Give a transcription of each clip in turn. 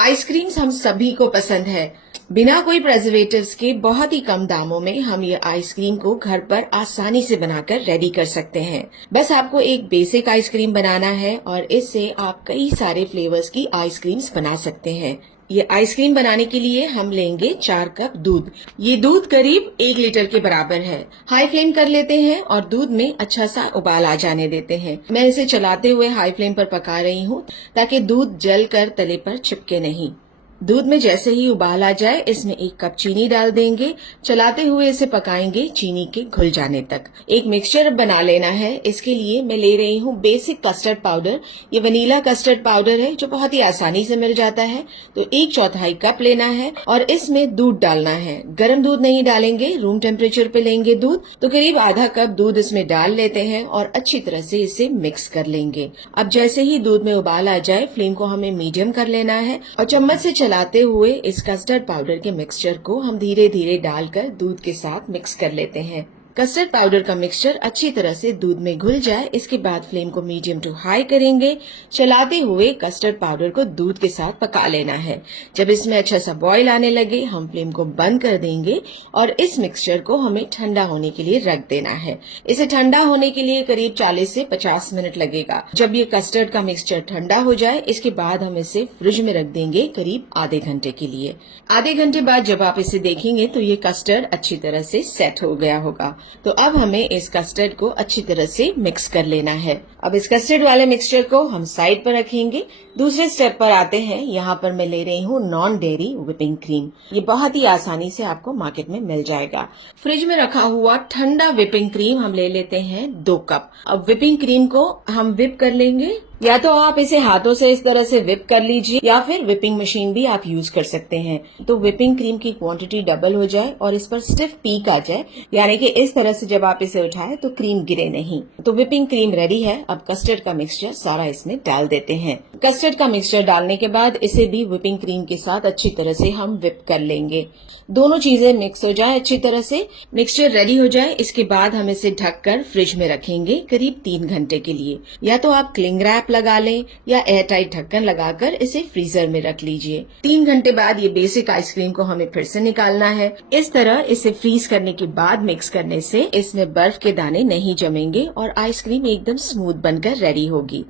Ice creams हम सभी को पसंद है। बिना कोई प्रिजर्वेटिव्स के बहुत ही कम दामों में हम ये आइसक्रीम को घर पर आसानी से बनाकर रेडी कर सकते हैं। बस आपको एक बेसिक आइसक्रीम बनाना है और इससे आप कई सारे फ्लेवर्स की आइसक्रीम्स बना सकते हैं। ये आइसक्रीम बनाने के लिए हम लेंगे 4 कप दूध। ये दूध करीब 1 लीटर के बराबर है। हाई फ्लेम कर लेते हैं और दूध में अच्छा सा उबाल आ जाने देते हैं। मैं इसे चलाते हुए हाई फ्लेम पर पका रही हूँ ताकि दूध जलकर तले पर चिपके नहीं। दूध में जैसे ही उबाल आ जाए इसमें 1 कप चीनी डाल देंगे। चलाते हुए इसे पकाएंगे चीनी के घुल जाने तक। एक मिक्सचर बना लेना है। इसके लिए मैं ले रही हूँ बेसिक कस्टर्ड पाउडर। ये वनीला कस्टर्ड पाउडर है जो बहुत ही आसानी से मिल जाता है। तो 1/4 कप लेना है और इसमें दूध डालना है। गर्म दूध नहीं डालेंगे, रूम टेम्परेचर पे लेंगे दूध। तो करीब आधा कप दूध इसमें डाल लेते हैं और अच्छी तरह से इसे मिक्स कर लेंगे। अब जैसे ही दूध में उबाल आ जाए फ्लेम को हमें मीडियम कर लेना है और चम्मच से चलाते हुए इस कस्टर्ड पाउडर के मिक्सचर को हम धीरे धीरे डालकर दूध के साथ मिक्स कर लेते हैं। कस्टर्ड पाउडर का मिक्सचर अच्छी तरह से दूध में घुल जाए इसके बाद फ्लेम को मीडियम टू हाई करेंगे। चलाते हुए कस्टर्ड पाउडर को दूध के साथ पका लेना है। जब इसमें अच्छा सा बॉईल आने लगे हम फ्लेम को बंद कर देंगे और इस मिक्सचर को हमें ठंडा होने के लिए रख देना है। इसे ठंडा होने के लिए करीब 40 से 50 मिनट लगेगा। जब ये कस्टर्ड का मिक्सचर ठंडा हो जाए इसके बाद हम इसे फ्रिज में रख देंगे करीब आधे घंटे के लिए। आधे घंटे बाद जब आप इसे देखेंगे तो ये कस्टर्ड अच्छी तरह से सेट हो गया होगा। तो अब हमें इस कस्टर्ड को अच्छी तरह से मिक्स कर लेना है। अब इस कस्टर्ड वाले मिक्सचर को हम साइड पर रखेंगे। दूसरे स्टेप पर आते हैं। यहाँ पर मैं ले रही हूँ नॉन डेयरी व्हिपिंग क्रीम। ये बहुत ही आसानी से आपको मार्केट में मिल जाएगा। फ्रिज में रखा हुआ ठंडा व्हिपिंग क्रीम हम ले लेते हैं 2 कप। अब व्हिपिंग क्रीम को हम व्हिप कर लेंगे। या तो आप इसे हाथों से इस तरह से व्हिप कर लीजिए या फिर व्हिपिंग मशीन भी आप यूज कर सकते हैं। तो व्हिपिंग क्रीम की क्वांटिटी डबल हो जाए और इस पर स्टिफ पीक आ जाए, यानी कि इस तरह से जब आप इसे उठाएं तो क्रीम गिरे नहीं। तो व्हिपिंग क्रीम रेडी है। अब कस्टर्ड का मिक्सचर सारा इसमें डाल देते हैं। कस्टर्ड का मिक्सचर डालने के बाद इसे भी व्हिपिंग क्रीम के साथ अच्छी तरह से हम व्हिप कर लेंगे। दोनों चीजें मिक्स हो जाए अच्छी तरह से। मिक्सचर रेडी हो जाए इसके बाद हम इसे ढककर फ्रिज में रखेंगे करीब 3 घंटे के लिए। या तो आप क्लिंग रैप लगा लें या एयर टाइट ढक्कन लगाकर इसे फ्रीजर में रख लीजिए। 3 घंटे बाद ये बेसिक आइसक्रीम को हमें फिर से निकालना है। इस तरह इसे फ्रीज करने के बाद मिक्स करने से इसमें बर्फ के दाने नहीं जमेंगे और आइसक्रीम एकदम स्मूथ बनकर रेडी होगी।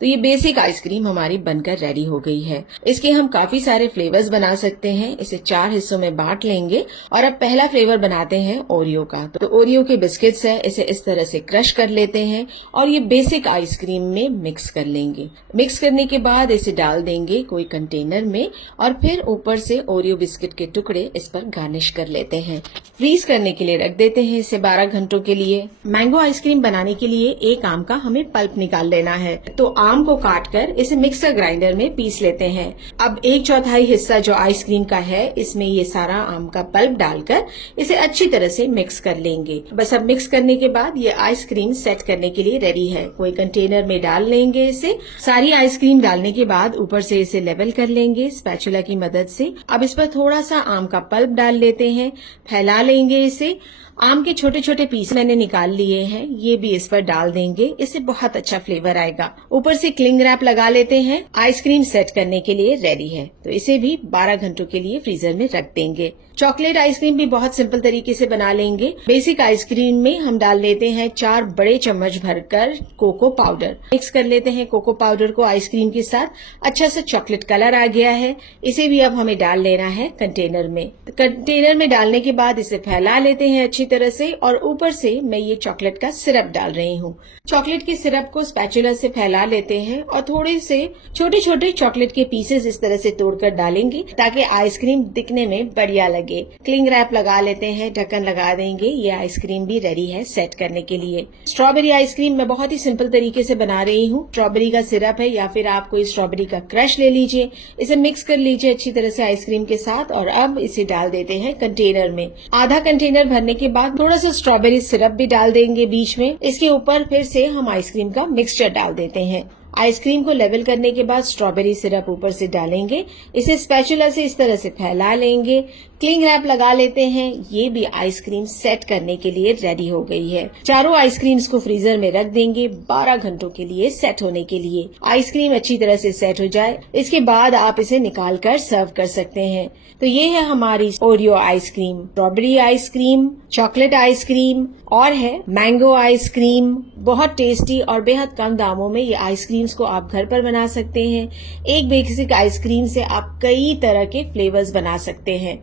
तो ये बेसिक आइसक्रीम हमारी बनकर रेडी हो गई है। इसके हम काफी सारे फ्लेवर्स बना सकते हैं। इसे 4 हिस्सों में बांट लेंगे और अब पहला फ्लेवर बनाते हैं ओरियो का। तो ओरियो के बिस्किट्स है, इसे इस तरह से क्रश कर लेते हैं और ये बेसिक आइसक्रीम में मिक्स कर लेंगे। मिक्स करने के बाद इसे डाल देंगे कोई कंटेनर में और फिर ऊपर से ओरियो बिस्किट के टुकड़े इस पर गार्निश कर लेते हैं। फ्रीज करने के लिए रख देते हैं इसे 12 घंटों के लिए। मैंगो आइसक्रीम बनाने के लिए 1 आम का हमें पल्प निकाल लेना है। तो आम को काटकर इसे मिक्सर ग्राइंडर में पीस लेते हैं। अब 1/4 हिस्सा जो आइसक्रीम का है इसमें ये सारा आम का पल्प डालकर इसे अच्छी तरह से मिक्स कर लेंगे। बस अब मिक्स करने के बाद ये आइसक्रीम सेट करने के लिए रेडी है। कोई कंटेनर में डाल लेंगे इसे। सारी आइसक्रीम डालने के बाद ऊपर से इसे लेवल कर लेंगे स्पैचुला की मदद से। अब इस पर थोड़ा सा आम का पल्प डाल लेते हैं, फैला लेंगे इसे। आम के छोटे छोटे पीस मैंने निकाल लिए हैं, ये भी इस पर डाल देंगे। इससे बहुत अच्छा फ्लेवर आएगा। ऊपर से क्लिंग रैप लगा लेते हैं। आइसक्रीम सेट करने के लिए रेडी है। तो इसे भी 12 घंटों के लिए फ्रीजर में रख देंगे। चॉकलेट आइसक्रीम भी बहुत सिंपल तरीके से बना लेंगे। बेसिक आइसक्रीम में हम डाल लेते हैं 4 बड़े चम्मच भरकर कोको पाउडर। मिक्स कर लेते हैं कोको पाउडर को आइसक्रीम के साथ। अच्छा सा चॉकलेट कलर आ गया है। इसे भी अब हमें डाल लेना है कंटेनर में। कंटेनर में डालने के बाद इसे फैला लेते हैं अच्छी तरह से और ऊपर से मैं ये चॉकलेट का सिरप डाल रही हूँ। चॉकलेट के सिरप को स्पैचुला से फैला लेते हैं और थोड़े से छोटे छोटे चॉकलेट के पीसेस इस तरह से तोड़कर डालेंगे ताकि आइसक्रीम दिखने में बढ़िया लगे। क्लिंग रैप लगा लेते हैं, ढक्कन लगा देंगे। ये आइसक्रीम भी रेडी है सेट करने के लिए। स्ट्रॉबेरी आइसक्रीम मैं बहुत ही सिंपल तरीके से बना रही हूँ। स्ट्रॉबेरी का सिरप है या फिर आप कोई स्ट्रॉबेरी का क्रश ले लीजिए। इसे मिक्स कर लीजिए अच्छी तरह से आइसक्रीम के साथ और अब इसे डाल देते हैं कंटेनर में। आधा कंटेनर भरने के बाद थोड़ा सा स्ट्रॉबेरी सिरप भी डाल देंगे बीच में। इसके ऊपर फिर से हम आइसक्रीम का मिक्सचर डाल देते हैं। आइसक्रीम को लेवल करने के बाद स्ट्रॉबेरी सिरप ऊपर से डालेंगे। इसे स्पैचुला से इस तरह से फैला लेंगे। क्लिंग रैप लगा लेते हैं। ये भी आइसक्रीम सेट करने के लिए रेडी हो गई है। चारों आइसक्रीम्स को फ्रीजर में रख देंगे 12 घंटों के लिए सेट होने के लिए। आइसक्रीम अच्छी तरह से सेट हो जाए, इसके बाद आप इसे निकाल कर सर्व कर सकते हैं। तो ये है हमारी Oreo ice cream, strawberry ice cream, chocolate ice cream और है मैंगो आइसक्रीम। बहुत टेस्टी और बेहद कम दामों में ये आइसक्रीम्स को आप घर पर बना सकते हैं। एक बेसिक आइसक्रीम से आप कई तरह के फ्लेवर्स बना सकते हैं।